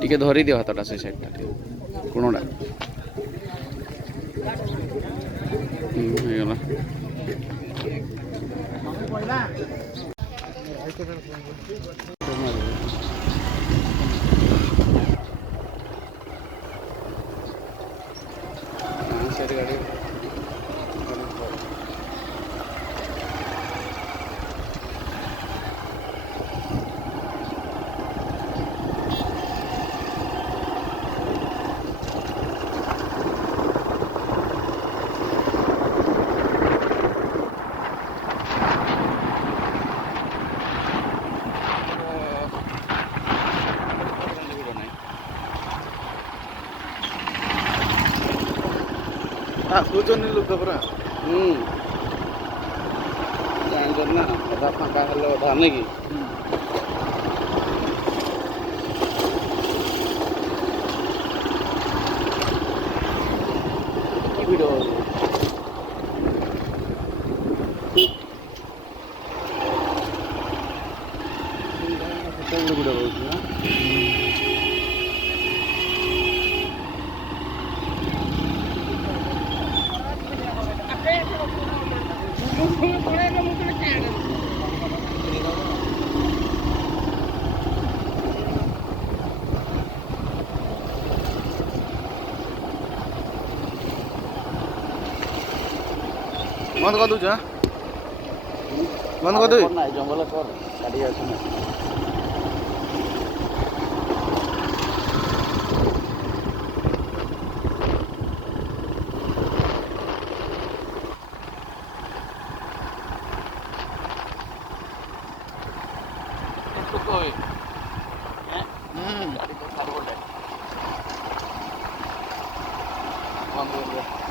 টিকে ধরি দিও হাতটা সেই সাইডটা কোনোটা হয়ে গেল গাড়ি కూర్చొని పరా ଜାଣିଛ ନା ଅଧା ଫାଙ୍କା ହେଲେ ଅଧା ଆମେ କି ଭିଡ଼ ଭିଡ଼ ରହୁଛି ନା ବନ୍ଦ କରିଦେଉଛୁ ବନ୍ଦ କରିଦେବି ନାଇଁ ଜଙ୍ଗଲ କର ଗାଡ଼ି ଆସୁନି ଗାଡ଼ି ତ ଛାଡ଼ିବ ବନ୍ଦ କରିଦିଅ